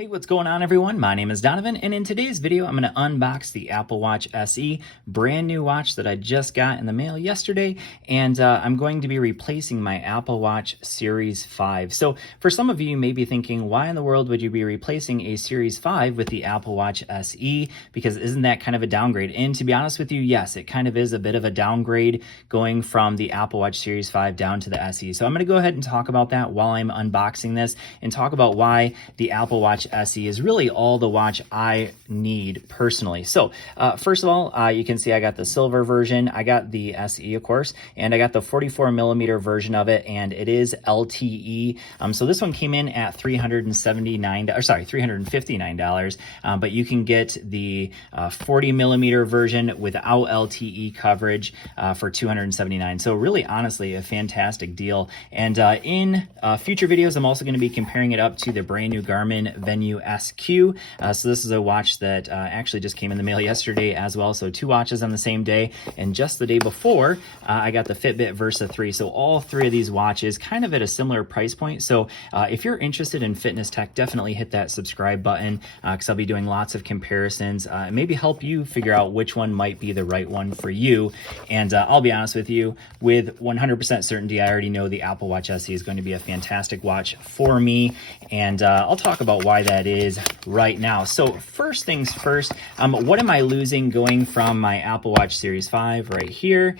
Hey, what's going on everyone? My name is Donovan, and in today's video I'm going to unbox the Apple Watch SE, brand new watch that I just got in the mail yesterday, and I'm going to be replacing my Apple Watch Series 5. So for some of you, you may be thinking, why in the world would you be replacing a Series 5 with the Apple Watch SE? Because isn't that kind of a downgrade? And to be honest with you, yes, it kind of is a bit of a downgrade going from the Apple Watch Series 5 down to the SE. So I'm going to go ahead and talk about that while I'm unboxing this and talk about why the Apple Watch SE is really all the watch I need personally. So first of all, you can see I got the silver version, I got the SE of course, and I got the 44 millimeter version of it, and it is LTE. So this one came in at $359, but you can get the 40 millimeter version without LTE coverage for $279. So really, honestly, a fantastic deal. And in future videos, I'm also going to be comparing it up to the brand new Garmin Venue SQ. So this is a watch that actually just came in the mail yesterday as well. So two watches on the same day. And just the day before, I got the Fitbit Versa 3. So all three of these watches kind of at a similar price point. So if you're interested in fitness tech, definitely hit that subscribe button because I'll be doing lots of comparisons and maybe help you figure out which one might be the right one for you. And I'll be honest with you, with 100% certainty, I already know the Apple Watch SE is going to be a fantastic watch for me. And I'll talk about why that is right now. So first things first, what am I losing going from my Apple Watch Series 5 right here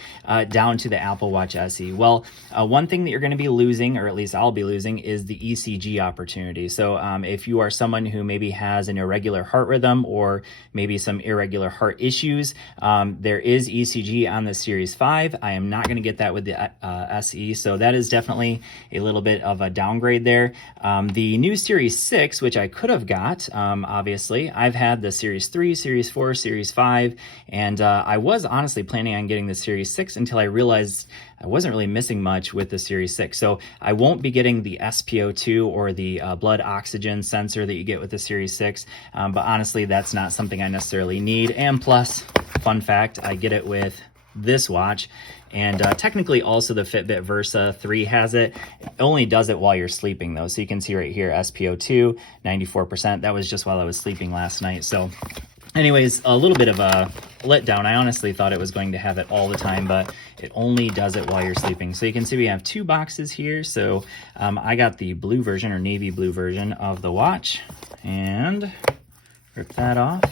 down to the Apple Watch SE? Well, one thing that you're going to be losing, or at least I'll be losing, is the ECG opportunity. So if you are someone who maybe has an irregular heart rhythm or maybe some irregular heart issues, there is ECG on the Series 5. I am not going to get that with the SE, so that is definitely a little bit of a downgrade there. The new Series 6, which I could have got, obviously, I've had the Series 3, Series 4, Series 5, and I was honestly planning on getting the Series 6 until I realized I wasn't really missing much with the Series 6. So I won't be getting the SpO2 or the blood oxygen sensor that you get with the Series 6, but honestly, that's not something I necessarily need. And plus, fun fact, I get it with this watch, and technically also the Fitbit Versa 3 has it. It only does it while you're sleeping though. So you can see right here, SpO2, 94%. That was just while I was sleeping last night. So anyways, a little bit of a letdown. I honestly thought it was going to have it all the time, but it only does it while you're sleeping. So you can see we have two boxes here. So I got the blue version or navy blue version of the watch, and rip that off.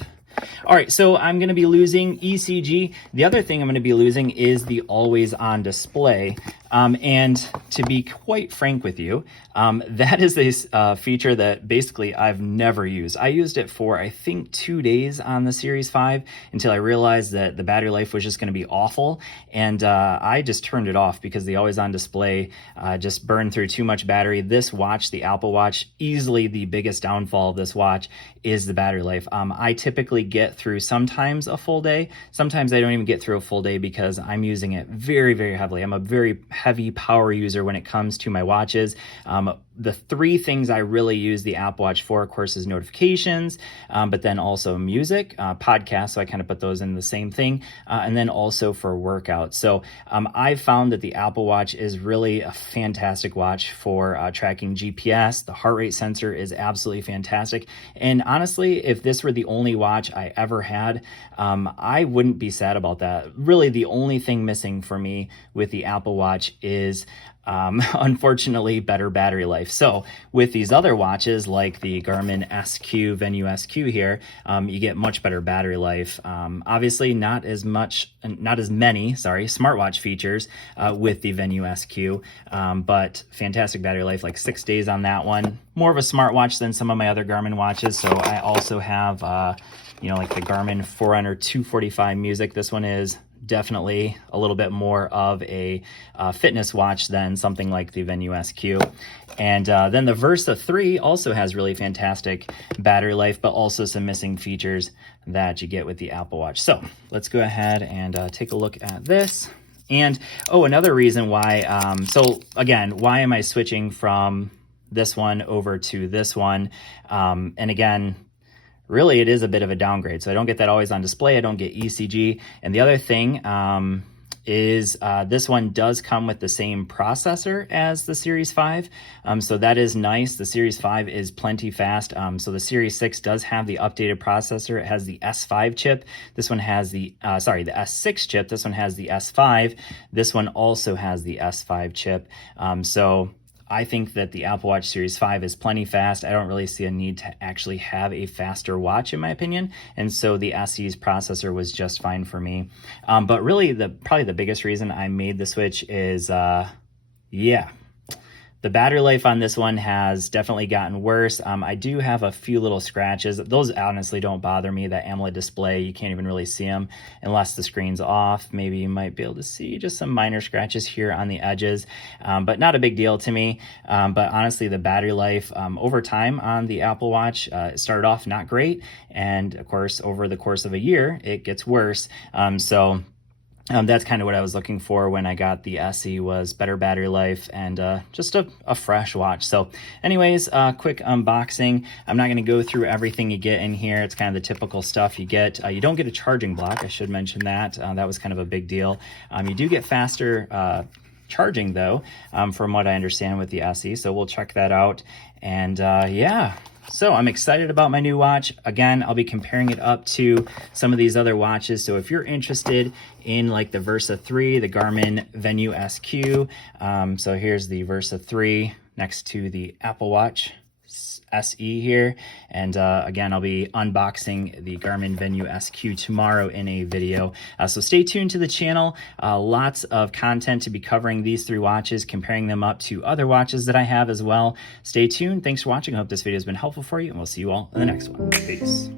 All right, so I'm going to be losing ECG. The other thing I'm going to be losing is the always on display. And to be quite frank with you, that is a feature that basically I've never used. I used it for, I think, 2 days on the Series 5 until I realized that the battery life was just going to be awful. And I just turned it off because the always on display just burned through too much battery. This watch, the Apple Watch, easily the biggest downfall of this watch is the battery life. I typically get through sometimes a full day. Sometimes I don't even get through a full day because I'm using it very, very heavily. I'm a very heavy power user when it comes to my watches. The three things I really use the Apple Watch for, of course, is notifications, but then also music, podcasts, so I kind of put those in the same thing, and then also for workouts. So I've found that the Apple Watch is really a fantastic watch for tracking GPS. The heart rate sensor is absolutely fantastic. And honestly, if this were the only watch I ever had, I wouldn't be sad about that. Really, the only thing missing for me with the Apple Watch is unfortunately better battery life. So with these other watches like the Garmin SQ, Venue SQ here, you get much better battery life. Obviously not as many smartwatch features with the Venue SQ, but fantastic battery life, like 6 days on that one. More of a smartwatch than some of my other Garmin watches. So I also have, like the Garmin Forerunner 245 Music. This one is definitely a little bit more of a fitness watch than something like the Venue SQ. And then the Versa 3 also has really fantastic battery life, but also some missing features that you get with the Apple Watch. So let's go ahead and take a look at this. And another reason why, so again, why am I switching from this one over to this one? And again, really, it is a bit of a downgrade. So I don't get that always on display. I don't get ECG. And the other thing is this one does come with the same processor as the Series 5. So that is nice. The Series 5 is plenty fast. So the Series 6 does have the updated processor. It has the S5 chip. This one has the S6 chip. This one has the S5. This one also has the S5 chip. So I think that the Apple Watch Series 5 is plenty fast. I don't really see a need to actually have a faster watch, in my opinion. And so the SE's processor was just fine for me. But really, probably the biggest reason I made the switch is, the battery life on this one has definitely gotten worse. I do have a few little scratches. Those honestly don't bother me. That AMOLED display, you can't even really see them unless the screen's off. Maybe you might be able to see just some minor scratches here on the edges, but not a big deal to me. But honestly, the battery life over time on the Apple Watch, it started off not great. And of course, over the course of a year, it gets worse. That's kind of what I was looking for when I got the SE, was better battery life and just a fresh watch. So anyways, quick unboxing. I'm not going to go through everything you get in here. It's kind of the typical stuff you get. You don't get a charging block. I should mention that. That was kind of a big deal. You do get faster charging though, from what I understand with the SE. So we'll check that out. And yeah. So I'm excited about my new watch. Again, I'll be comparing it up to some of these other watches. So if you're interested in like the Versa 3, the Garmin Venue SQ, so here's the Versa 3 next to the Apple Watch SE here. And again, I'll be unboxing the Garmin Venue SQ tomorrow in a video. So stay tuned to the channel. Lots of content to be covering these three watches, comparing them up to other watches that I have as well. Stay tuned. Thanks for watching. I hope this video has been helpful for you, and we'll see you all in the next one. Peace.